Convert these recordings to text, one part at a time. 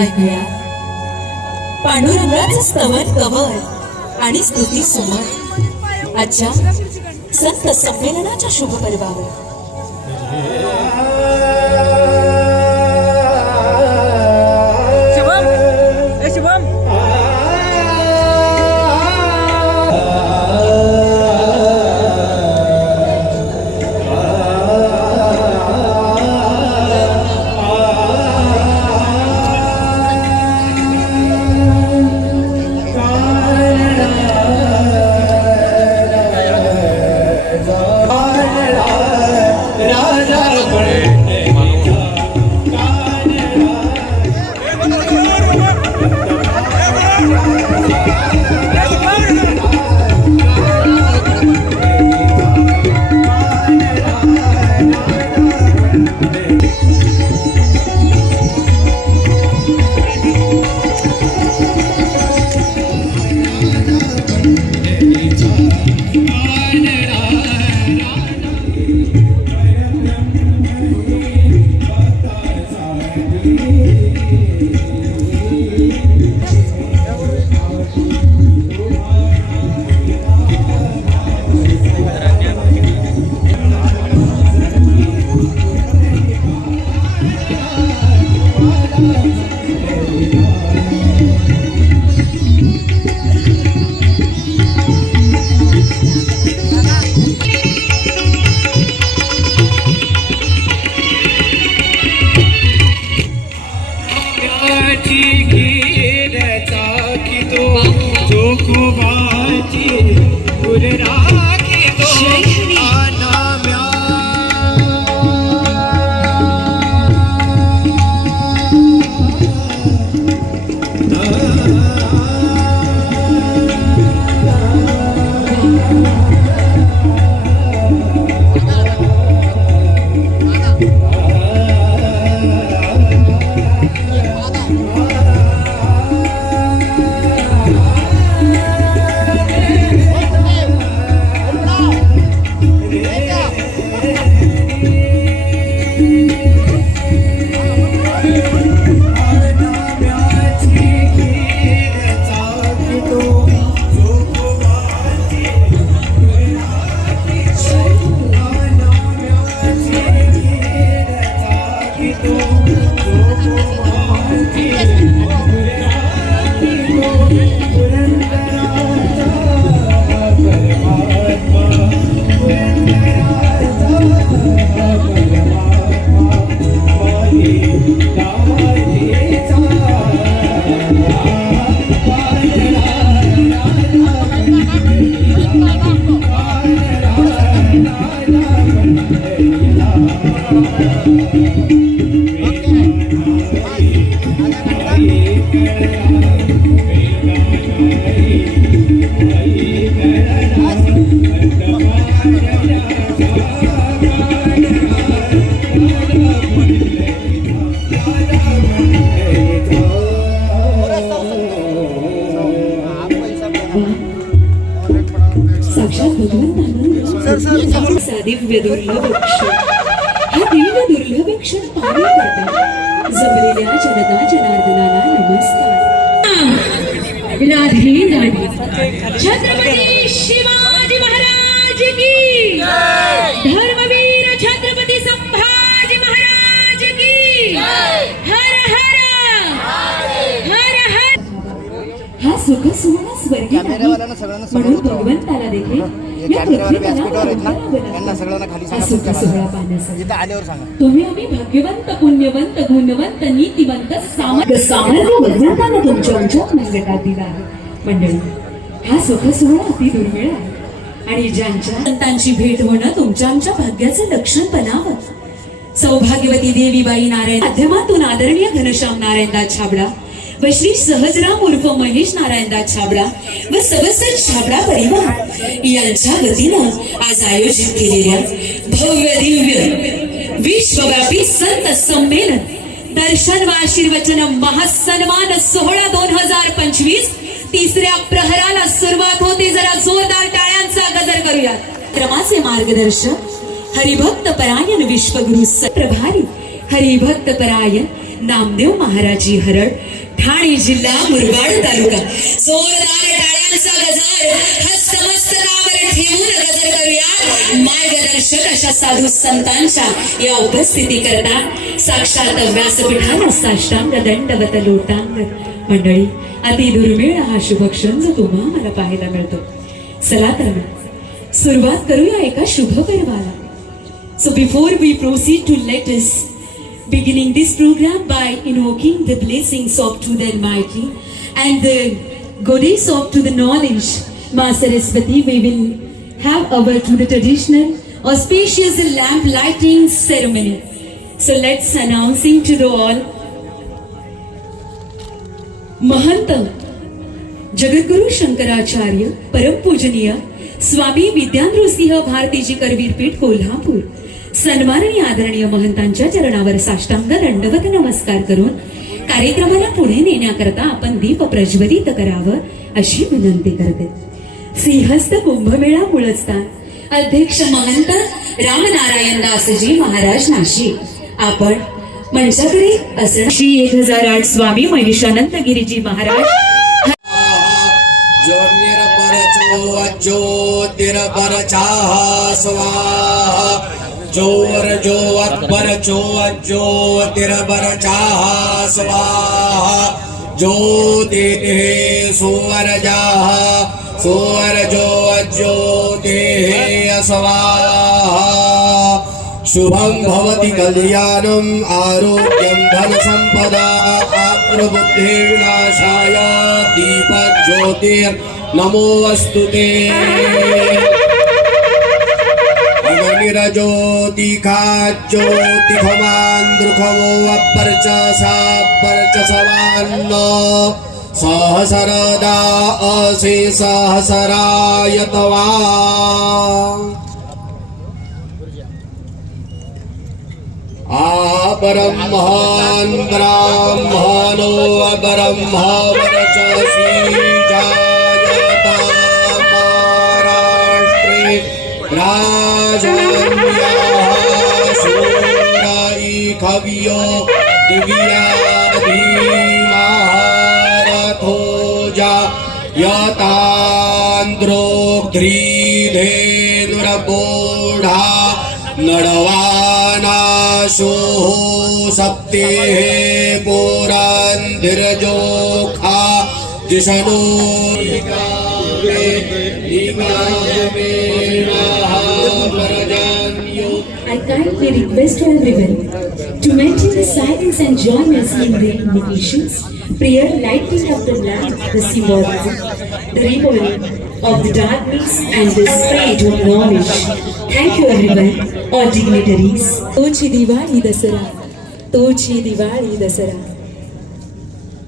ऐकूया पांडुरंगाचं स्तवन कवर आणि स्तुती सुमन आजच्या संत संमेलनाच्या शुभ पर्वावर। दिव्य दुर्लभ क्षण हा दिव्य दुर्लभ क्षण पाहण्याकरता जमलेल्या जनता जनार्दनाला नमस्कार। राधे राधे छत्रपती शिवाजी महाराज की धर्मवीर छत्रपती संभाजी महाराज की हर हर हर हर। हा सुख सोहळा स्वर्गीय म्हणून भगवंताला देखील तुम्ही आम्ही भाग्यवंत पुण्यवंत गुणवंत नीतिवंत सामर्थ्य भगवंतानं तुमच्या उंचात मंगटात दिला आहे। मंडळी हा सुख सोहळा अति दुर्मिळ आहे आणि ज्यांच्या संतांची भेट होणं तुमच्या आमच्या भाग्याचं लक्षण बनावं। सौभाग्यवती देवीबाई नारायण माध्यमातून आदरणीय घनश्याम नारायणदास छाबडा व श्री सहजराम उर्फ महेश नारायणदास छाबडा व सबसर छाबडा परिवार यांच्या वतीनं आज आयोजित केलेल्या भव्य दिव्य विश्वव्यापी संत संमेलन दर्शन व आशीर्वचन महासन्मान सोहळा 2025 तिसऱ्या प्रहराला सुरुवात होते। जरा जोरदार टाळ्यांचा गजर करूयात। क्रमाचे मार्गदर्शक हरिभक्त परायण विश्वगुरु प्रभारी हरिभक्त परायण नामदेव महाराजी हरळ, ठाणे जिल्हा मुरबाड तालुका. जोरदार टाळ्यांचा गजर हस्तमस्तकावर ठेवून गजर करूया. मार्गदर्शक अशा साधू संतांच्या या उपस्थिती करता साक्षात व्यासपीठाला साष्टांग दंडवत लोटांग. मंडळी, अति दुर्मिळ हा शुभ क्षण जो तुम्हा मला पाहायला मिळतो. चला तर मग सुरुवात करूया एका शुभ पर्वाला. So before we proceed to let us beginning this program by invoking the blessings of to the Almighty and the goddess of to the knowledge, Ma Saraswati, we will have our to the traditional auspicious lamp lighting ceremony. So let's announcing to the all. महंत जगद्गुरु शंकराचार्य परमपूजनीय स्वामी विद्यानृसिंह भारतीजी करवीर पीठ कोल्हापूर सन्माननीय आदरणीय महंतांच्या चरणावर साष्टांग दंडवत नमस्कार करून कार्यक्रमाला पुढे नेण्याकरता आपण दीप प्रज्वलित करावं अशी विनंती करते. सिंहस्थ कुंभमेळा मूळस्थान अध्यक्ष महंत रामनारायण दासजी महाराज नाशिक. आपण मंचाकडे असण श्री 1008 स्वामी महिषानंद गिरीजी महाराज. ज्योतिर्बर चाह स्वाहा जोर जो अकबर ज्योतिर्बर चाह स्वाहा ज्योति सुवर जो ज्योति स्वाहा. शुभं भवति कल्याणं आरोग्यं धन संपदा आत्मबुद्धि विनाशाय दीपज्योतिर् नमोऽस्तुते. अग्निर्ज्योतिखा ज्योतिखमान्द्रुखमो अपर्चसापर्चसवान्न सहस्रदा असि सहस्राय तवा. ब्रह्मन् ब्राह्मणो ब्रह्म वर्चसि जायता महाराष्ट्रे राजन्याः शूरैखव्यो दिव्याधिमारथो जायतान्द्रोग्ध्रीधेनुरबोढा नडवानाशो सप्तेः पुरन्धिर्जोखा जिषणो I kindly request everyone to maintain the silence and join us in the invocations, prayer, lighting of the lamp, the symbolism, the removal of the darkness and the spread of knowledge. Thank you everyone, all dignitaries. तोची Diwali Dussehra, तोची Diwali Dussehra.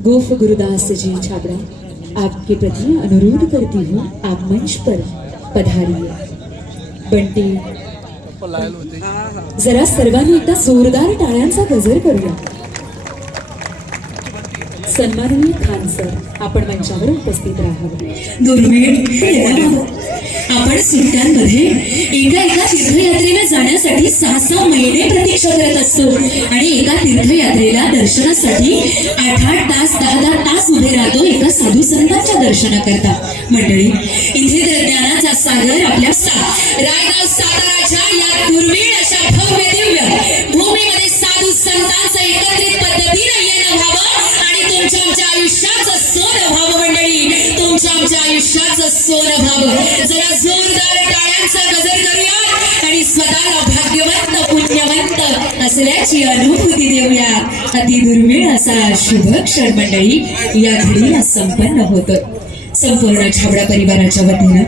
गोफ गुरुदास जी छाबड़ा आपके प्रति अनुरोध करती हूँ, आप मंच पर पधारिए. बंटी, जरा सर्वांनी एकदा जोरदार टाळ्यांचा गजर करूया. सन्माननीय खान सर, आपण मंचावर उपस्थित राहावे. दुर्मिळ आपण सुट्ट्यांमध्ये एका तीर्थयात्रेला जाण्यासाठी 6-6 महिने प्रतीक्षा करत असतो आणि एका तीर्थयात्रेला दर्शनासाठी 8-8 तास 10-10 तास उभे राहतो एका साधू संतांच्या दर्शनाकरता. मंडळी, इथे तर ज्ञानाचा सागर आपल्या रायगाव साताराच्या या दुर्मिळ अशा भव्य दिव्य भूमीमध्ये साधू संतांचं एकत्रित पद्धतीने येणं व्हावं आणि तुमच्या आमच्या आयुष्याचं सोनं व्हावं. मंडळी, तुमच्या आमच्या आयुष्याचं सोनं व्हावं. जरा जोरदार टाळ्यांचा गजर करूया आणि स्वतःला भाग्यवंत पुण्यवंत असल्याची अनुभूती देऊया. अति दुर्मिळ असा शुभ क्षण मंडळी या घडीला संपन्न होतो. संपूर्ण छाबडा परिवाराच्या वतीनं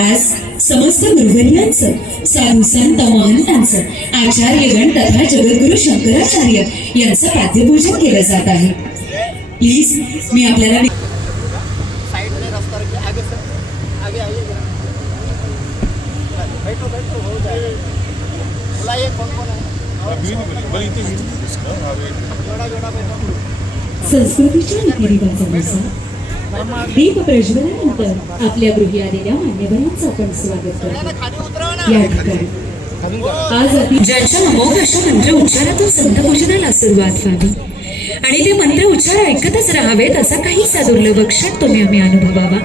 आज समस्त गुरुवर्यांचं, साधू संत महंतांचं, आचार्यगण तथा जगद्गुरु शंकराचार्य यांचं पाद्यपूजन केलं जात आहे. प्लीज मी आपल्याला संस्कृतीच्या रीतिरिवाजानुसार दीप प्रज्वलनानंतर आपल्या गृही आलेल्या मान्यवरांचं आपण स्वागत करतो. या ठिकाणी आज ज्यांच्या अमोघ अशा मंत्र उच्चारातून संत पूजनाला सुरुवात व्हावी आणि ते मंत्र उच्चार ऐकतच राहावेत असा काहीसा दुर्लभ क्षण तुम्ही आम्ही अनुभवावा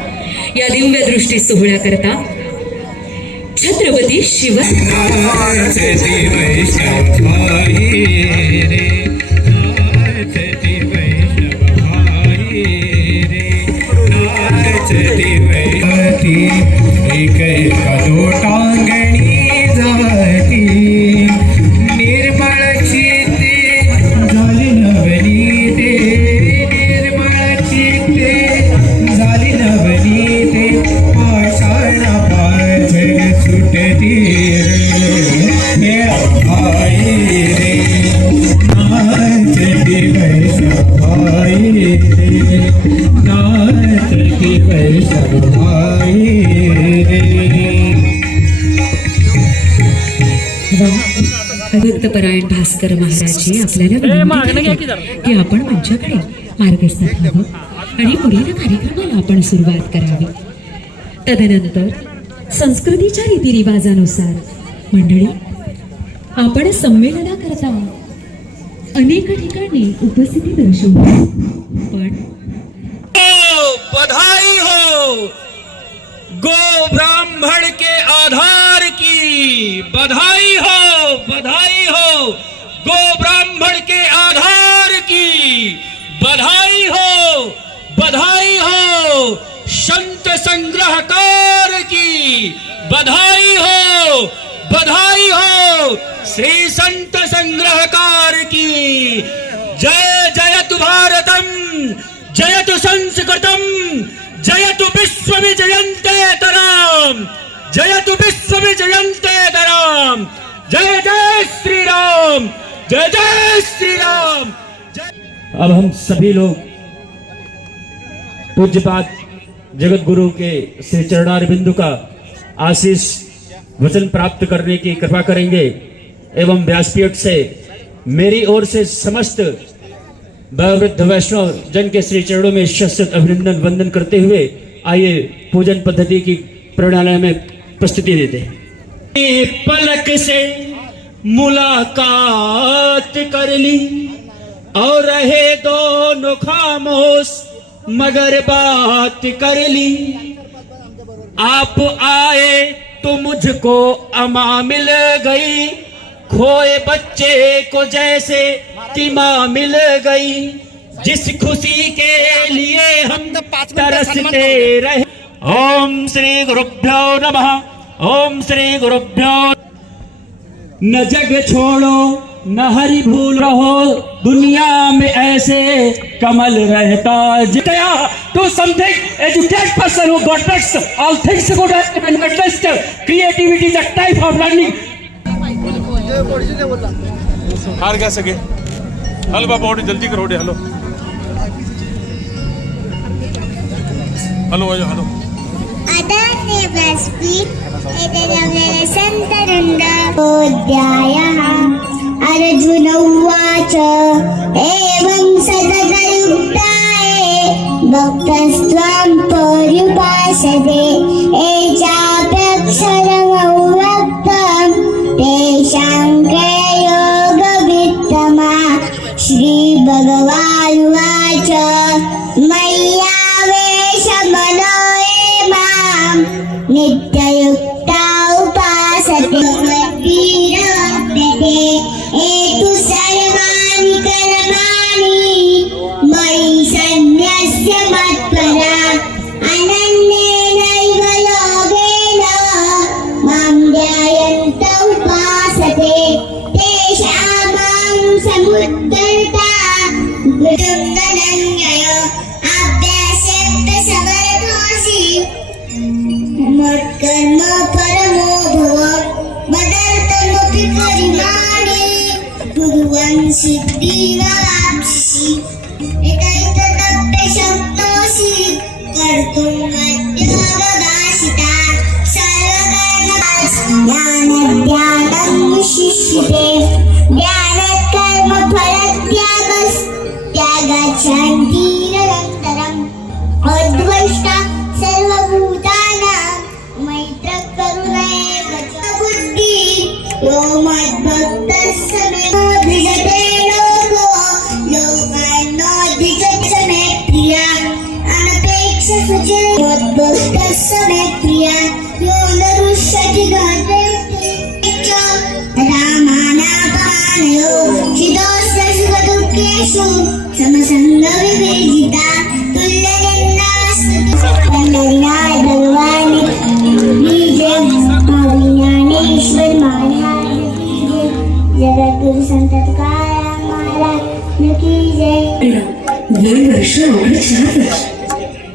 या दिव्य दृष्टी सोहळ्याकरता छत्रपती भक्तपरायण भास्कर महाराजजी आपल्याला विनंती करतात की आपण मंचाकडे मार्गस्थ व्हावं आणि पुढील कार्यक्रमाला आपण सुरुवात करावी. तदनंतर संस्कृतीच्या रीतिरिवाजानुसार मंडळी आपण संमेलनाकरता अनेक ठिकाणी उपस्थिती दर्शवू पण बधाई हो गो ब्राह्मण के आधार की बधाई हो गो ब्राह्मण के आधार की बधाई हो संत संग्रहकार की बधाई हो श्री संत संग्रहकार की जय जयतु भारतम जयतु संस्कृतम जयतु विश्वविजयन्तेतराम जयतु विश्वविजयन्तेतराम जय जय श्री राम जय जय श्री राम. अब हम सभी लोग पूज्यपाद जगत गुरु के श्री चरणारविंदु का आशीष वचन प्राप्त करने की कृपा करेंगे एवं व्यासपीठ से मेरी ओर से समस्त वृद्ध वैष्णव जन के श्री चरणों में शत अभिनंदन वंदन करते हुए आइए पूजन पद्धति की प्रणाली में प्रस्तुति देते हैं. पलक से मुलाकात कर ली और रहे दोनों खामोश मगर बात कर ली. आप आए तो मुझको अमा मिल गई खोए बच्चे को जैसे कि माँ मिल गई. जिस खुशी के लिए हम तरसते रहे. ओम श्री गुरुभ्यो नमः. ओम श्री गुरुभ्यो. न जग छोड़ो न हरि भूल रहो दुनिया में ऐसे कमल रहता जितया to something educated person who got best all things good and best creativity is a type of learning. हार गया सके हलो बाबा और जल्दी करो डे हलो हलो हलो आदरणीय व्यासपीठ येथे जमलेले संत वृंद अध्यायः अर्जुन उवाच एवं सततयुक्ताये भक्तस्त्वां पर्युपासते ये चाप्यक्षरमव्यक्तं तेषां योगवित्तमा. श्रीभगवानुवाच मय्यावेशमनो ये मां नित्ययुक्ता उपासते वीरवर्तते एतु सर्वाणि कर्माणि मयि सन्न्यस्य मत्परा अनन्येनैव योगेन मां ध्यायन्त उपासते तेषां समुद्धरता धनञ्जय अभ्यासेऽप्य समर्थोऽसि मत्कर्म परमो भव मदर्थमपि परिमाणे कुर्वन् सिद्धिमवाप्स्यसि एतैतदप्य शक्तोऽसि कर्तुं मद्योगभासिता सर्वकर्मज्ञानध्यानं विशिष्यते ज्ञानकर्म फलत्यागात् शान्तिरनन्तरम् अद्वेष्टा सर्वभूतानां मैत्रः करुणा एव च बुद्धि सर्वेषु समसंग विवेजिता तुल्यनिन्दास्तुतिनाय भगवानी जय ज्ञानेश्वर महाराज जगद्गुरु संत तुकाराम महाराज की जय. वय वर्ष अवघड 4 वर्ष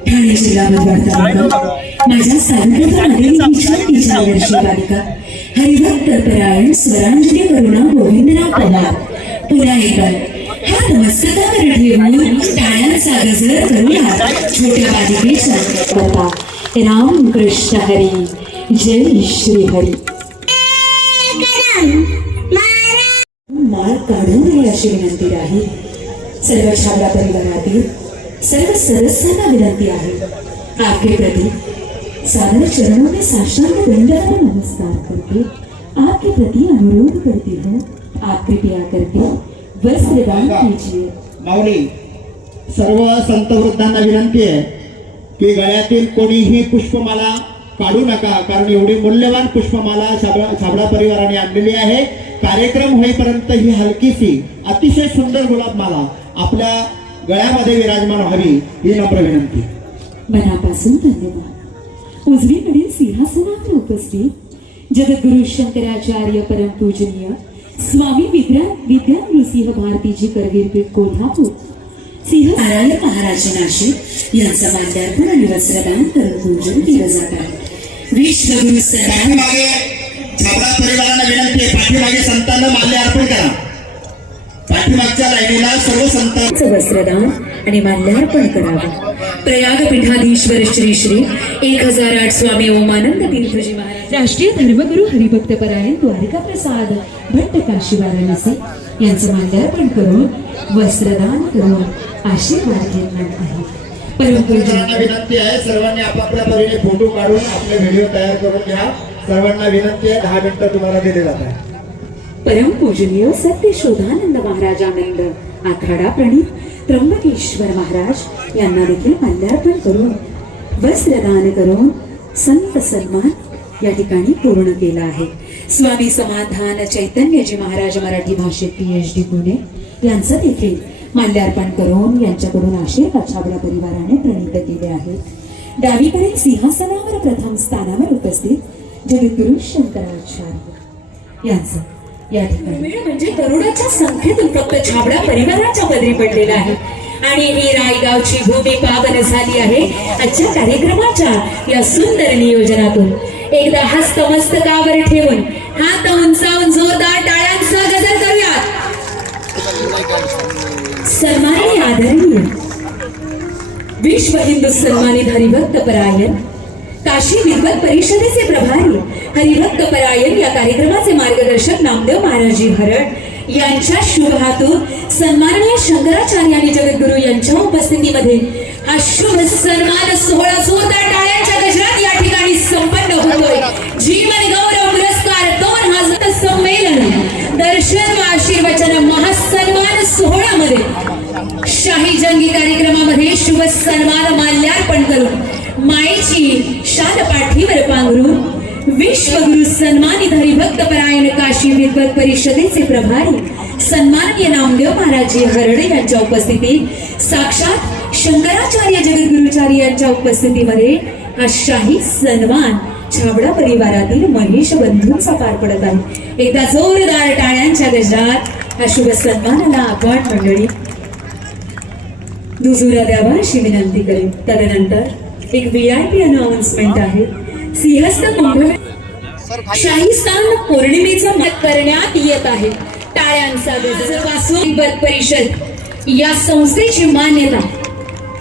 ठाणे जिल्हा माझ्या साधकामध्ये तिच्या वर्षी बालिका हरिभक्त परायण स्वरांजली करुणा गोविंदराव पवार पुन्हा एकदा हात मस्तकावर ठेवून टाळ्यांचा गजर करूया छोट्या बालिकेच्या कथा. राम कृष्ण हरी जय श्री हरी. माळ काढून नये अशी विनंती आहे. सर्व छाबडा परिवारातील सर्व सदस्यांना विनंती आहे. आपके प्रति सादर चरणों में साष्टांग दंडवत नमस्कार करके आपके प्रति अनुरोध करती हूँ. आप कृपया करके वस्त्रदान कीजिए. माऊली, सर्व संत वृद्धांना विनंती आहे की गळ्यातील कोणीही पुष्पमाला काढू नका, कारण एवढी मूल्यवान पुष्पमाला छाबडा परिवाराने आणलेली आहे. कार्यक्रम होईपर्यंत ही हलकीशी अतिशय सुंदर गुलाबमाला आपल्या गळ्यामध्ये विराजमान व्हावी ही नम्र विनंती. मनापासून धन्यवाद. उजवीकडील सिंहासनावर उपस्थित जगद्गुरु शंकराचार्य परमपूजनीय स्वामी विद्यानृसिंह भारतीजी करवीरपीठ कोल्हापूर सिंह नारायण महाराज नाशिक यांचा माल्यार्पण आणि वस्त्रदान करून पूजन केलं जात आहे. विश्वगुरु सदानंद पाठीमागे छाबडा परिवारांना विनंती आहे, पाठीमागे संतांना माल्य अर्पण करा. पाठीमागच्या लाईनीला सर्व संतांचं वस्त्रदान आणि माल्यार्पण करावं. प्रयाग पीठाधीश्वर श्री श्री 1008 स्वामी ओमानंद तीर्थजी महाराज राष्ट्रीय धर्मगुरु हरिभक्त परायण द्वारिका प्रसाद भट्ट काशी वाराणसी यांचं माल्यार्पण करून वस्त्रदान करून आशीर्वाद घेतला आहे. सर्वांना विनंती आहे, सर्वांनी आपापल्या परीने फोटो काढून आपले व्हिडिओ तयार करून घ्या. सर्वांना विनंती आहे, 10 मिनिटं तुम्हाला दिले जात आहे. परमपूजनीय सत्य शोधानंद महाराजानंद आखाडा प्रणीत त्र्यंबकेश्वर महाराज यांना देखील माल्यार्पण करून वस्त्रदान करून संत सन्मान या ठिकाणी पूर्ण केला आहे. स्वामी समाधान चैतन्यजी महाराज मराठी भाषेत PhD पुणे यांचं देखील माल्यार्पण करून यांच्याकडून आशीर्वाद छाबडा परिवाराने प्रणीत केले आहेत. डावीकडील सिंहासनावर प्रथम स्थानावर उपस्थित जगद्गुरु शंकराचार्य यांचं या ठिकाणी म्हणजे करोडाच्या संख्येतून फक्त छाबडा परिवाराच्या पदरी पडलेला आहे. आणि ही रायगावची भूमी पावन झाली आहे आजच्या कार्यक्रमाच्या या सुंदर नियोजनातून. एकदा हस्त मस्तकावर ठेवून हात उंचावून जोरदार टाळ्यांचा गजर करूयात. सन्माननीय आदरणीय विश्व हिंदू सन्मानित हरिभक्त परायण काशी विद्वत परिषदेचे प्रभारी हरिभक्त परायण या कार्यक्रमाचे मार्गदर्शक नामदेव महाराजी हरड यांच्या शुभ हातून सन्माननीय शंकराचार्य आणि जगद्गुरु यांच्या उपस्थितीमध्ये हा शुभ सन्मान सोहळा जोरदार टाळ्यांच्या गजरात या ठिकाणी संपन्न होतोय. जीवन गौरव पुरस्कार 2000 संमेलन दर्शन व आशीर्वचन महासन्मान सोहळ्यामध्ये शाही जंगी कार्यक्रमामध्ये शुभ सन्मान माल्यार्पण करून मायेची शाल पाठीवर पांघरून विश्वगुरु सन्मानित हरिभक्त परायण काशी विद्वत परिषदेचे प्रभारी सन्माननीय नामदेव महाराजी हरडे यांच्या उपस्थितीत साक्षात शंकराचार्य जगद्गुरुचार्य यांच्या उपस्थितीमध्ये हा शाही सन्मान छाबडा परिवारातील महेश बंधूंचा पार पडत आहे. एकदा जोरदार टाळ्यांच्या गजरात हा शुभ सन्मानाला आपण मंडळी दुजुरा द्यावा अशी विनंती करेन. तदनंतर एक VIP अनाउन्समेंट आहे. सिंहस्थ कुंभमेळा शाहीस्थान पौर्णिमेचा मत करण्यात येत आहे. टाळ्यांचा गजरापासून विद्वत परिषद या संस्थेची मान्यता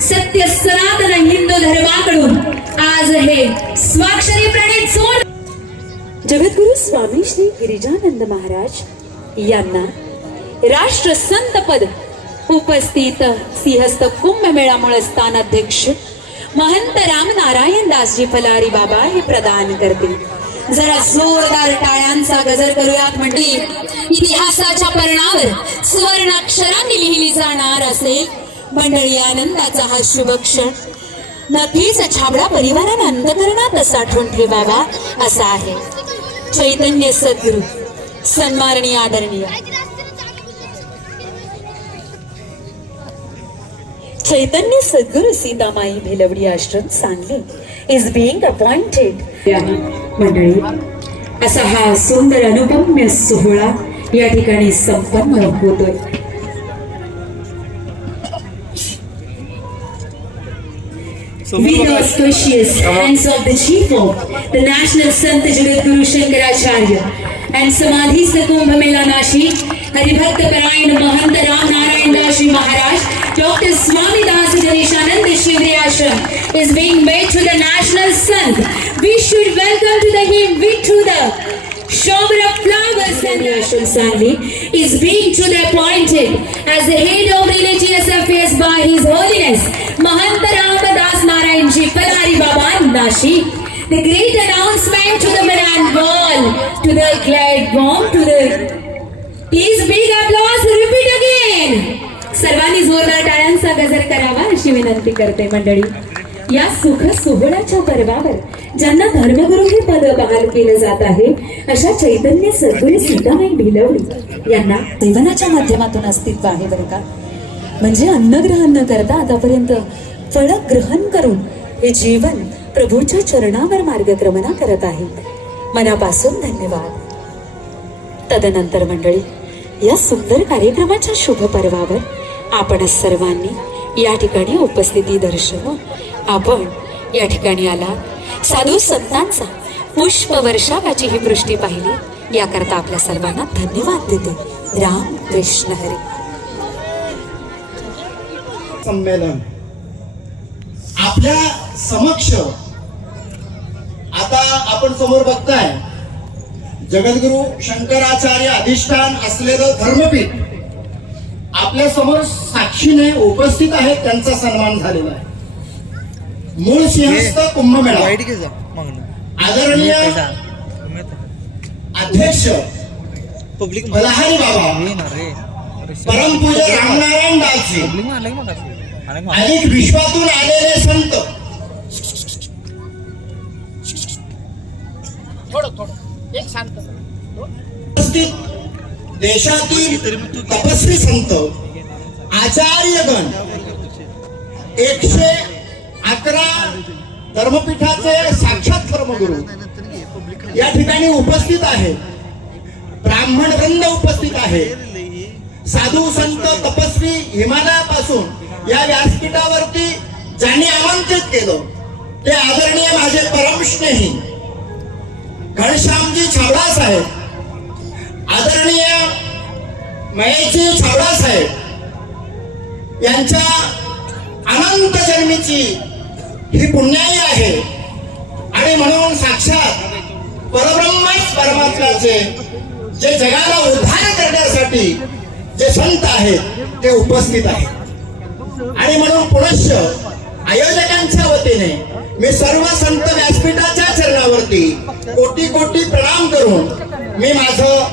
सत्य सनातन हिंदू धर्माकडून आज हे स्वाक्षरी प्रणित सोड जगद्गुरु स्वामी श्री गिरिजानंद महाराज यांना राष्ट्र संत पद उपस्थित सिंहस्थ कुंभमेळ्यामुळे स्थानाध्यक्ष महंत राम नारायण दासजी फलारी बाबा हे प्रदान करतील. जरा जोरदार टाळ्यांचा गजर करूयात. म्हणजे इतिहासाच्या पर्णावर सुवर्णाक्षरांनी लिहिली जाणार असेल मंडळी आनंदाचा हा शुभ क्षण नक्कीच छाबडा परिवारानं अंतकरणात साठवून ठेवावा असा आहे. चैतन्य सद्गुरु सन्माननीय आदरणीय चैतन्य सद्गुरु सीतामाई भेलवडी आश्रम सांगली इज बिईंग अपॉइंटेड. मंडळी, असा हा सुंदर अनुपम्य सोहळा या ठिकाणी संपन्न होतोय. With the auspicious hands of the chief of the National Sant Jagat Guru Shankaracharya and Samadhi Kumbh Mela Nashik, Haribhakt Parayan Mahant Ram Narayan Dashi Maharaj, Dr. Swami Das Ganeshanand Shivri Ashram is being made to the National Sant. We should welcome to the hymn with to the shower of flowers, and Ashram Sangli is being to the appointed as the head of religious affairs by His Holiness Mahant Ramadas Narayan Ji Palari Baba Nashik. The great announcement to the Maran Wall, to the glad warm, to the please big applause, repeat again. सर्वांनी जोरदार टाळ्यांचा गजर करावा अशी विनंती करते. मंडळी, या सुख सोहळ्याच्या पर्वावर ज्यांना धर्मगुरू हे पद बहाल केलं जात आहे अशा चैतन्य सद्गुरू सीतामाई भेलवडी यांना जीवनाच्या माध्यमातून अस्तित्व आहे बरं का. म्हणजे अन्नग्रहण न करता आतापर्यंत फळ ग्रहण करून हे जीवन प्रभूच्या चरणावर मार्गक्रमणा करत आहेत. मनापासून धन्यवाद. तदनंतर मंडळी, या सुंदर कार्यक्रमाच्या शुभ पर्वावर आपण सर्वांनी या ठिकाणी उपस्थिती दर्शवून आपण या ठिकाणी आला साधू संतांचा पुष्प वर्षावाची ही वृष्टी पाहिली याकरता आपल्या सर्वांना धन्यवाद देते. राम कृष्ण हरी. संमेलन आपल्या समक्ष आता आपण समोर बघताय जगद्गुरु शंकराचार्य अधिष्ठान असलेलं धर्मपीठ आपल्या समोर साक्षीने उपस्थित आहेत. त्यांचा सन्मान झालेला आहे. मूळ सिंहस्थ कुंभमेळा आदरणीय अध्यक्ष बलहारी बाबा परमपूज्य रामनारायण दासजी अनेक विश्वातून आलेले संत देशातील तपस्वी संत आचार्यगण 111 धर्मपीठाचे साक्षात धर्मगुरू या ठिकाणी उपस्थित आहेत. ब्राह्मण वृंद उपस्थित आहे. साधू संत तपस्वी हिमालयापासून या व्यासपीठावरती ज्यांनी आमंत्रित केलं ते आदरणीय माझे परमस्नेही घनश्यामजी छाबडा साहेब, आदरणीय महेशजी छाबडा साहेब यांच्या अनंत जन्मीची ही पुण्याई आहे. आणि म्हणून साक्षात परब्रह्मच परमात्म्याचे जे जगाला उद्धार करण्यासाठी जे संत आहेत ते उपस्थित आहेत. आणि म्हणून पुनश्च आयोजकांच्या वतीने मी सर्व संत व्यासपीठाच्या चरणावरती कोटी कोटी प्रणाम करून मी माझं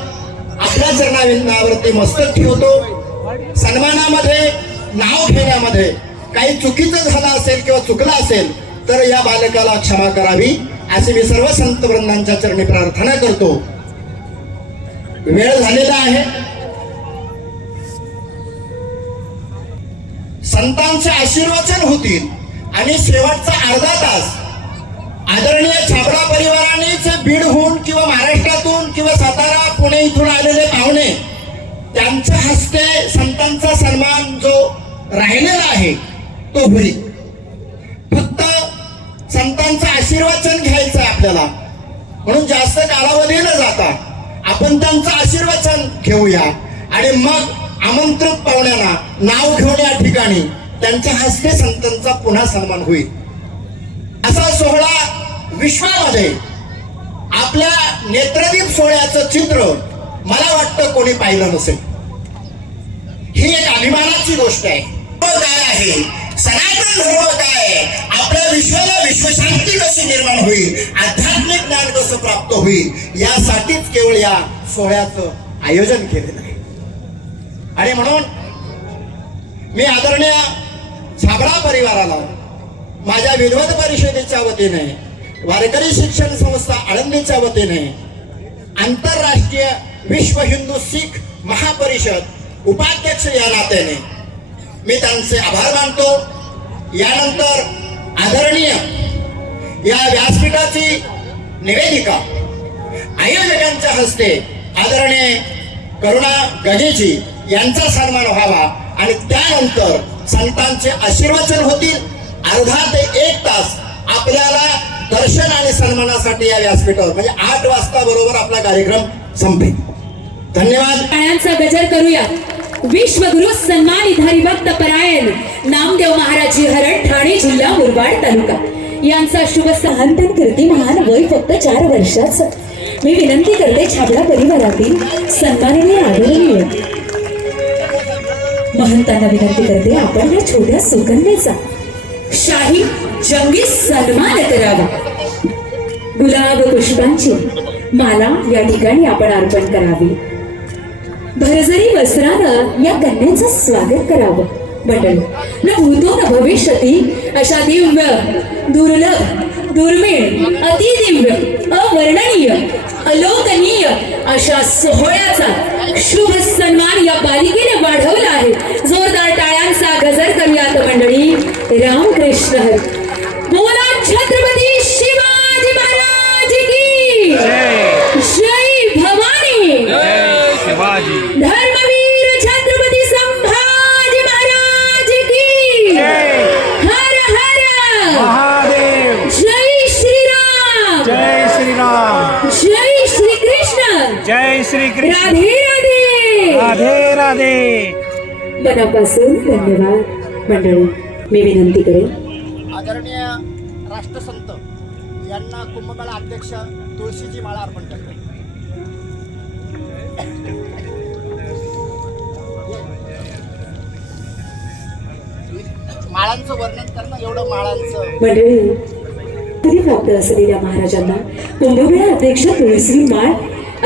आपल्या चरणावरती मस्तक ठेवतो. सन्मानामध्ये नाव घेण्यामध्ये काही चुकीचं झालं असेल किंवा चुकलं असेल तर या बालकाला क्षमा करावी असे मी सर्व संत वृंदांच्या चरणी प्रार्थना करतो. वेळ झालेला आहे. संतांचे आशीर्वचन होतील आणि शेवटचा अर्धा तास आदरणीय छाबडा परिवारानेच बीडहून किंवा महाराष्ट्रातून किंवा सातारा पुणे इथून आलेले पाहुणे त्यांच्या हस्ते संतांचा सन्मान जो राहिलेला आहे तो होईल. फक्त संतांचं आशीर्वचन घ्यायचं आहे आपल्याला. म्हणून जास्त कालावधी न जाता आपण त्यांचं आशीर्वचन घेऊया आणि मग आमंत्रित पाहुण्यांना नाव घेऊन या ठिकाणी त्यांच्या हस्ते संतांचा पुन्हा सन्मान होईल. असा सोहळा विश्वामध्ये आपल्या नेत्रदीप सोहळ्याचं चित्र मला वाटतं कोणी पाहिलं नसेल. ही एक अभिमानाची गोष्ट आहे. काय आहे सनातन धर्म काय आहे, आपल्या विश्वाला विश्वशांती कशी निर्माण होईल, आध्यात्मिक ज्ञान कसं प्राप्त होईल यासाठीच केवळ या सोहळ्याचं आयोजन केलेलं आहे. आणि म्हणून मी आदरणीय छाबडा परिवाराला माझ्या विद्वत परिषदेच्या वतीने वारकरी शिक्षण संस्था आळंदीच्या वतीने आंतरराष्ट्रीय विश्व हिंदू सिख महापरिषद उपाध्यक्ष या नात्याने मी त्यांचे आभार मानतो. यानंतर आदरणीय या व्यासपीठाची निवेदिका आयोजकांच्या हस्ते आदरणीय करुणा गजेजी यांचा सन्मान व्हावा आणि त्यानंतर संतांचे आशीर्वचन होतील. अर्धा ते 1 तास आपल्याला दर्शन आणि सन्मानासाठी या व्यासपीठावर म्हणजे 8 वाजता बरोबर आपला कार्यक्रम संपेल. धन्यवाद. टाळ्यांचा गजर करूया. विश्वगुरु सन्मानित हरिभक्त परायण नामदेव महाराजी हरण ठाणे जिल्हा मुरबाड तालुका यांचा शुभ महानतन कीर्ती महान वय फक्त 4 वर्षाचं. मी विनंती करते छाबडा परिवारातील सन्माननीय आदरणीय महंतांना विनंती करते आपण या छोट्या सुकन्येचा शाही जंगी सन्मान करावा. गुलाब पुष्पांची माला या ठिकाणी आपण अर्पण करावी. भरजरी वस्त्रानं या कन्येचं स्वागत करावं. मंडळी न भूतो न भविष्यती अशा दिव्य दुर्लभ दुर्मिळ अतिदिव्य अवर्णनीय अलोकनीय अशा सोहळ्याचा शुभ सन्मान या बालिकेने वाढवला आहे. जोरदार टाळ्यांचा गजर करूयात मंडळी. रामकृष्ण हरी. बोला छत्रपती शिवाजी महाराज की जय. भवानी शिवाजी धर्मवीर छत्रपती संभाजी महाराज की हर हर महादेव. जय श्रीराम. जय श्रीराम. जय श्री कृष्ण. जय श्री कृष्ण. राधे राधे. राधे राधे. मनापासून धन्यवाद. मंडळी मी विनंती करेन आदरणीय राष्ट्रसंत यांना कुंभमेळा अध्यक्ष तुळशीची माळा अर्पण करतो. माळांचं वर्णन करणं एवढं माळांचं. मंडळी कधी प्राप्त असलेल्या महाराजांना कुंभमेळा अध्यक्ष तुळशी माळ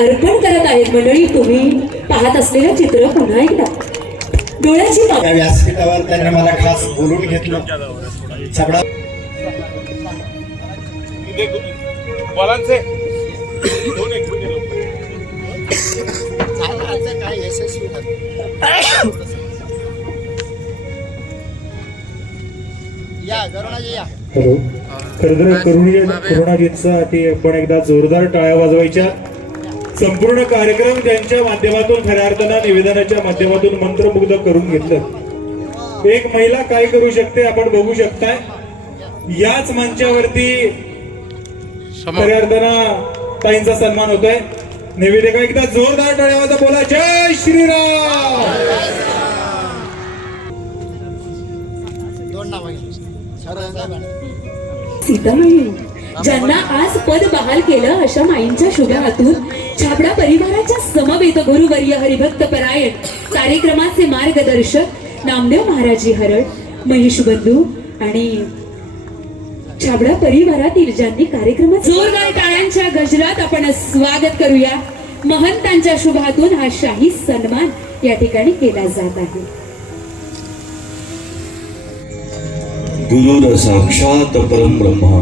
अर्पण करत आहेत. मंडळी तुम्ही पाहत असलेलं चित्र पुन्हा एकदा डोळ्याची त्या व्यासपीठावर त्यांनी मला खास बोलून घेतलं. छाबडा बोलांचे काय यशस्वी या गरुणाजी या. हॅलो. खरं तर करुणाजींसाठी आपण एकदा जोरदार टाळ्या वाजवायच्या. संपूर्ण कार्यक्रम त्यांच्या माध्यमातून खऱ्या अर्थानं निवेदनाच्या माध्यमातून मंत्रमुग्ध करून घेतलं. एक महिला काय करू शकते आपण बघू शकताय. याच मंचावरती खऱ्या अर्थानं ताईंचा सन्मान होतोय. निवेदिका एकदा जोरदार टाळ्या वाजवा. बोला जय श्रीराम. दोन नाव सीतामाई ज्यांना आज पद बहाल केलं अशा माईंच्या शुभ हातून छाबडा परिवाराच्या समवेत गुरुवर्य हरिभक्त परायण कार्यक्रमाचे मार्गदर्शक नामदेव महाराजी हरळ महेश बंधू आणि छाबडा परिवारातील ज्यांनी कार्यक्रमात जोरदार टाळ्यांच्या गजरात आपण स्वागत करूया. महंतांच्या शुभ हातून हा शाही सन्मान या ठिकाणी केला जात आहे. गुरुर साक्षात परम ब्रह्मा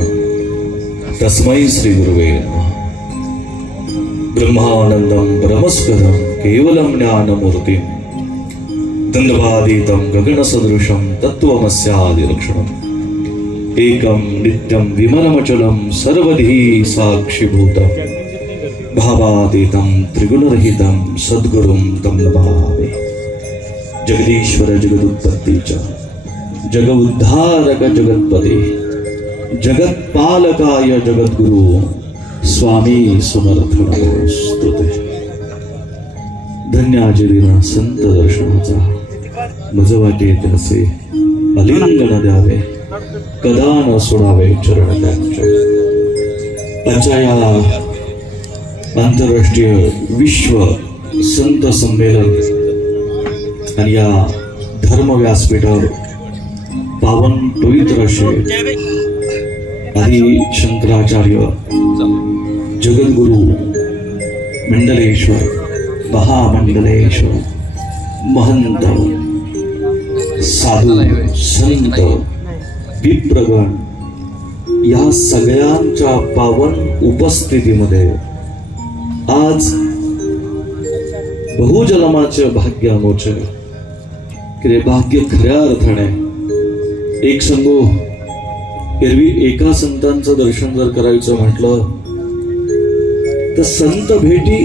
तस्मै श्री गुरुवे नमः. ब्रह्मानंदं परमस्पदं केवलं ज्ञानमूर्तिं दण्डवादीतं गगनसदृशं तत्त्वमस्यादिलक्षणम् एकं नित्यं विमलमचलं सर्वधी साक्षिभूतं भावातीतं त्रिगुणरहितं सद्गुरुं तं नमामि. जगदीश्वर जगदुत्पत्तीच्या जग उद्धारक जगतपते जगत्पालकाय जगद्गुरु स्वामी समर्थ नमोस्तुते. धन्याजी दिना संत दर्शनाचा मज वाटेत असे अलिंगन द्यावे कदा न सोडावे चरण त्यांचे. आजच्या या आंतरराष्ट्रीय विश्व संत संमेलन आणि या धर्म व्यासपीठावर पावन पवित्र असे आदि शंकराचार्य जगद्गुरु मंडलेश्वर महामंडलेश्वर महंत साधू संत विप्रगण या सगळ्यांच्या पावन उपस्थितीमध्ये आज बहुजन्माचे भाग्य आमोचे की ते भाग्य खऱ्या अर्थाने एक संगो. एरवी एका संतांचं दर्शन जर करायचं म्हटलं तर संत भेटी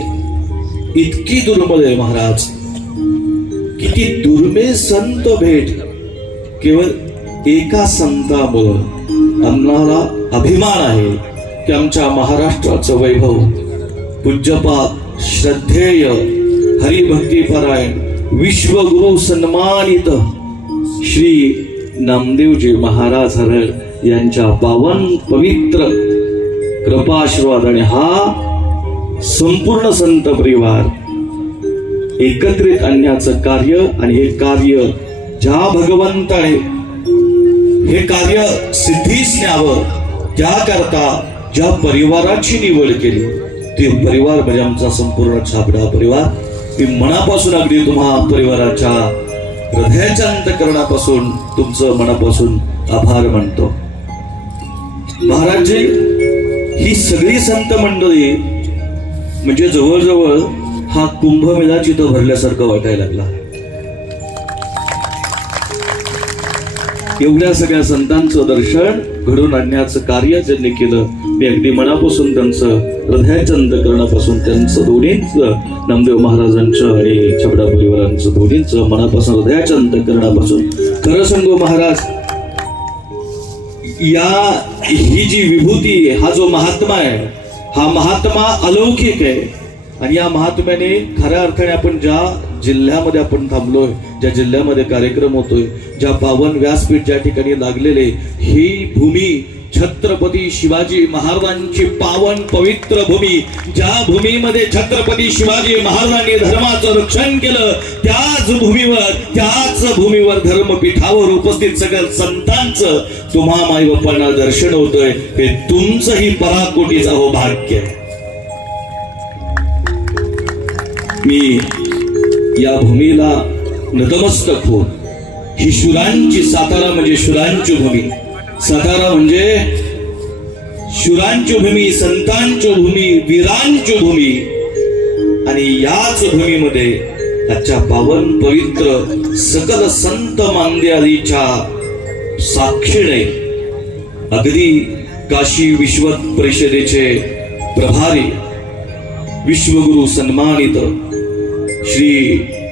इतकी दुर्मिळ आहे महाराज, किती दुर्मिळ संत भेट. केवळ एका संतामुळं आम्हाला अभिमान आहे की आमच्या महाराष्ट्राचं वैभव पूज्यपाद श्रद्धेय हरिभक्तीपरायण विश्वगुरु सन्मानित श्री नामदेवजी महाराज हरळ यांच्या पावन पवित्र कृपाआशीर्वाद आणि हा संपूर्ण संत परिवार एकत्रित आणण्याचं कार्य, आणि हे कार्य ज्या भगवंताने हे कार्य सिद्धीस न्यावं त्याकरता ज्या परिवाराची निवड केली ते परिवार म्हणजे आमचा संपूर्ण छाबडा परिवार. मी मनापासून अगदी तुम्हा परिवाराच्या हृदयाच्या अंतःकरणापासून तुमचं मनापासून आभार मानतो. महाराजजी, ही सगळी संत मंडळी म्हणजे जवळजवळ हा कुंभमेळा चित्र भरल्यासारखं वाटायला लागला. एवढ्या सगळ्या संतांचं दर्शन घडून आणण्याचं कार्य त्यांनी केलं. मी अगदी मनापासून त्यांचं हृदयाच्या अंतःकरणापासून त्यांचं दोन्हींचं नामदेव महाराजांचं आणि छबडा परिवारांचं दोन्हींचं मनापासून हृदयाच्या अंतःकरणापासून खरं सांगू महाराज, ही जी विभूती, हा जो महात्मा आहे, हा महात्मा अलौकिक आहे. आणि या महात्म्याने खऱ्या अर्थाने आपण ज्या जिल्ह्यामध्ये आपण थांबलोय, ज्या जिल्ह्यामध्ये कार्यक्रम होतोय, ज्या पावन व्यासपीठ ज्या ठिकाणी लागलेले, ही भूमी छत्रपती शिवाजी महाराजांची पावन पवित्र भूमी, ज्या भूमीमध्ये छत्रपती शिवाजी महाराजांनी धर्माचं रक्षण केलं, त्याच भूमीवर धर्मपीठावर उपस्थित सगळ्या संतांचं तुम्हा माई बाप्पांना दर्शन होतंय. हे तुमचंही पराकोटीचं हो भाग्य आहे. मी या भूमीला नतमस्तक हो. ही शूरांची, सातारा म्हणजे शूरांची भूमी, सातारा म्हणजे शूरांची भूमी, संतांची भूमी, वीरांची भूमी. आणि याच भूमीमध्ये आजच्या पावन पवित्र सकल संत मांद्यालीच्या साक्षीने अगदी काशी विश्व परिषदेचे प्रभारी विश्वगुरु सन्मानित श्री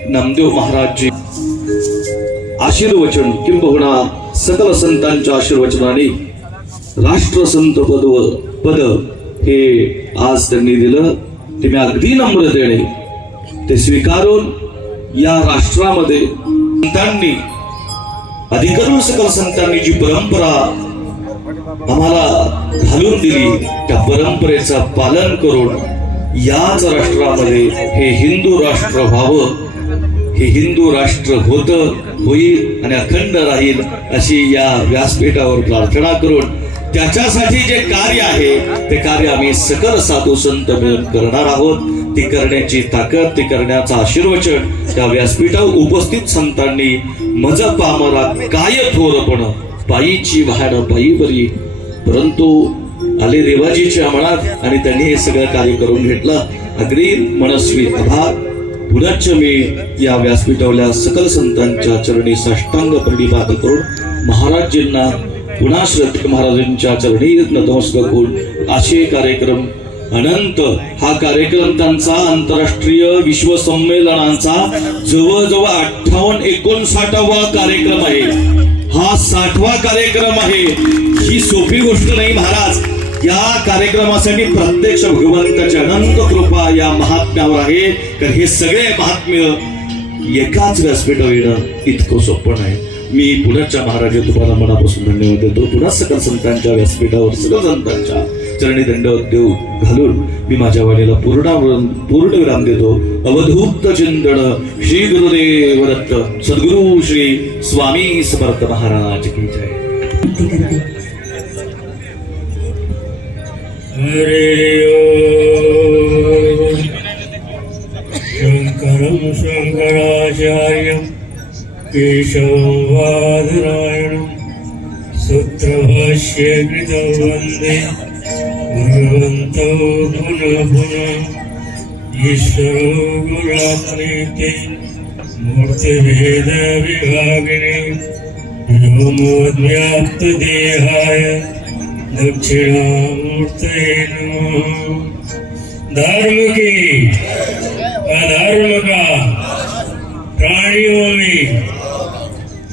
नामदेव महाराजजी आशीर्वचन किंबहुना सकल संतांच्या आशीर्वचनाने राष्ट्रसंत पद हे आज त्यांनी दिलं. ते मी अगदी नम्रतेने ते स्वीकारून या राष्ट्रामध्ये संतांनी, अधिकरून सकल संतांनी जी परंपरा आम्हाला घालून दिली, त्या परंपरेचं पालन करून याच राष्ट्रामध्ये हे हिंदू राष्ट्र व्हावं, हे हिंदू राष्ट्र होतं, होईल आणि अखंड राहील अशी या व्यासपीठावर प्रार्थना करून त्याच्यासाठी जे कार्य आहे ते कार्य आम्ही सकल साधू संत मिळून करणार आहोत. ती करण्याची ताकद, ती करण्याचं आशीर्वचन त्या व्यासपीठावर उपस्थित संतांनी मज पामरा काय थोरपण पायीची वाहन पायी बरी, परंतु आले देवाजीच्या मनात आणि त्यांनी हे सगळं कार्य करून घेतलं. अगदी मनस्वी आभार. पुनश्च मी या व्यासपीठावल्या सकल संतांच्या चरणी साष्टांग प्रणिपात करून महाराजींना पुन्हा श्री महाराजांच्या चरणी नतमस्तक होऊन असे कार्यक्रम अनंत, हा कार्यक्रम त्यांचा आंतरराष्ट्रीय विश्व संमेलनांचा जवळजवळ 58-59वा कार्यक्रम आहे. हा 60वा कार्यक्रम आहे. ही सोपी गोष्ट नाही महाराज. या कार्यक्रमासाठी प्रत्यक्ष भगवंताची अनंत कृपा या महात्म्यावर आहे. तर हे सगळे महात्म्य एकाच व्यासपीठावर येणं इतकं सोपं नाही. मी पुण्याच्या महाराज तुम्हाला मनापासून धन्यवाद देतो. पुन्हा सकल संतांच्या व्यासपीठावर सकल संतांच्या चरणी दंडवत देऊ घालून मी माझ्या वाणीला पूर्ण विराम देतो. अवधूत चिंतन श्री गुरुदेव दत्त सद्गुरु श्री स्वामी समर्थ महाराज की जय. शंकरं शंकराचार्यं केशवं बादरायणं सूत्रभाष्ये कृतं वन्दे भगवन्तौ पुनः पुनः ईश्वरो गुणात्मेति मूर्तिभेद विभागिने व्योमोद्व्याप्त देहाय दक्षिणामूर्तये नमः। धर्म की अधर्म का, प्राणियों में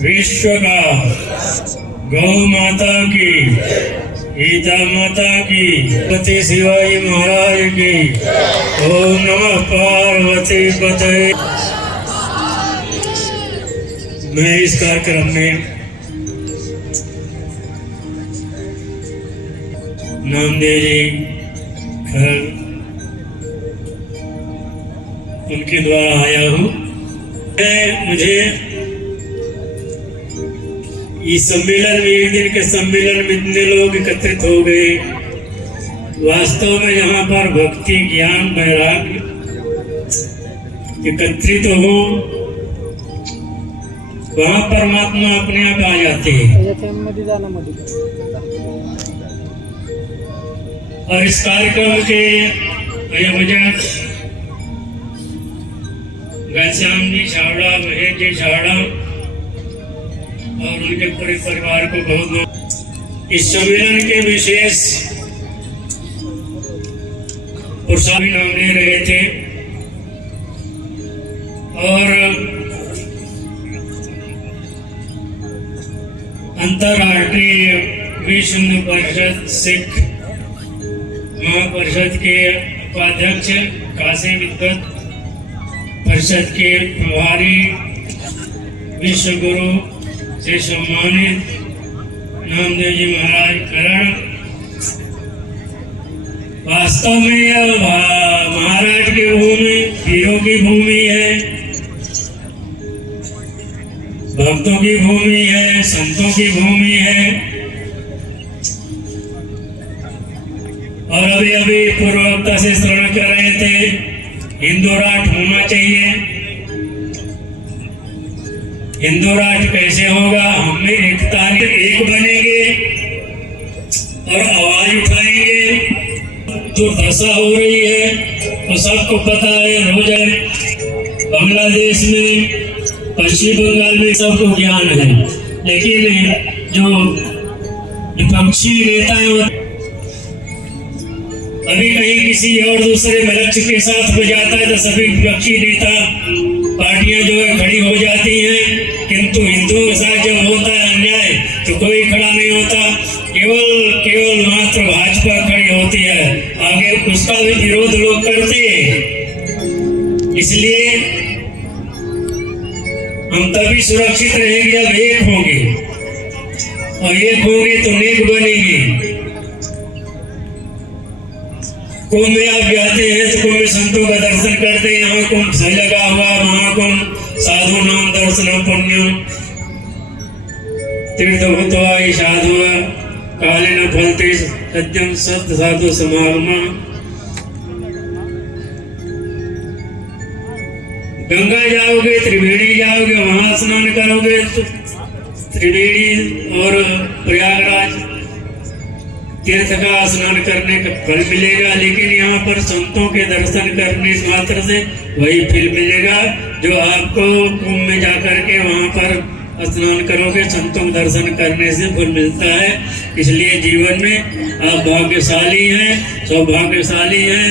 विश्व का, गौ माता की, गीता माता की, पति शिवाजी महाराज की। ओम नमः पार्वती पते। मैं इस कार्यक्रम में नामदेव जी घर उनके द्वारा आया हूँ। मुझे इस सम्मेलन में, एक दिन के सम्मेलन में इतने लोग एकत्रित हो गए। वास्तव में यहाँ पर भक्ति, ज्ञान, वैराग्य एकत्रित हो, वहाँ परमात्मा अपने आप आ जाते हैं। और इस कार्यक्रम के आयोजक घनश्याम जी छावड़ा, महेश जी छावड़ा और उनके पूरे परिवार को बहुत इस सम्मेलन के विशेष पुरस्कार नाम ले रहे थे। और अंतर्राष्ट्रीय विश्व हिंदू परिषद सिख महापरिषद के उपाध्यक्ष, काशी विद्वत परिषद के प्रभारी, विश्व गुरु से सम्मानित नामदेव जी महाराज करण। वास्तव में यह महाराज की भूमि वीरों की भूमि है, भक्तों की भूमि है, संतों की भूमि है। और अभी अभी पूर्ववक्ता से श्रवण कर रहे थे, हिंदू राष्ट्र होना चाहिए। हिंदू राष्ट्र कैसे होगा? हम में एकता, एक बनेंगे और आवाज उठाएंगे। दुर्दशा हो रही है तो सबको पता है। रोज बांग्लादेश में, पश्चिम बंगाल में सबको ज्ञान है, लेकिन जो विपक्षी नेता है अभी कहीं किसी और दूसरे लक्ष्य के साथ हो जाता है तो सभी विपक्षी नेता पार्टियां जो है खड़ी हो जाती हैं, किंतु हिंदुओं के साथ जब होता है अन्याय तो कोई खड़ा नहीं होता। केवल मात्र भाजपा खड़ी होती है, आगे उसका भी विरोध लोग करते हैं। इसलिए हम तभी सुरक्षित रहेंगे जब एक होंगे, और एक होंगे तो नेक बनेंगे। कुंभ में आप जाते हैं तो कुंभ में संतों का दर्शन करते हैं। यहाँ कुंभ से लगा हुआ, महाकुंभ साधु नाम दर्शन पुण्यम तीर्थभूतवा साधु काले न फलते सत्यम सत्य साधु समागमा। गंगा जाओगे, त्रिवेणी जाओगे, वहां स्नान करोगे तो त्रिवेणी और प्रयागराज तीर्थ का स्नान करने का फल मिलेगा। लेकिन यहाँ पर संतों के दर्शन करने मात्र से वही फल मिलेगा जो आपको कुंभ में जाकर के वहाँ पर स्नान करोगे, संतों के दर्शन करने से फल मिलता है। इसलिए जीवन में आप भाग्यशाली हैं, सौभाग्यशाली हैं।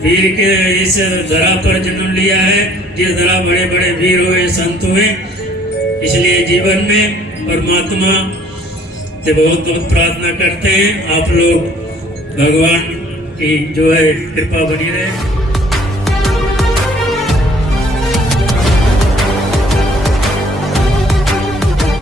वीर के इस धरा पर जन्म लिया है, जिस धरा बड़े बड़े वीर हुए, संत हुए। इसलिए जीवन में परमात्मा से बहुत बहुत प्रार्थना करते हैं आप लोग, भगवान की जो है कृपा बनी रहे।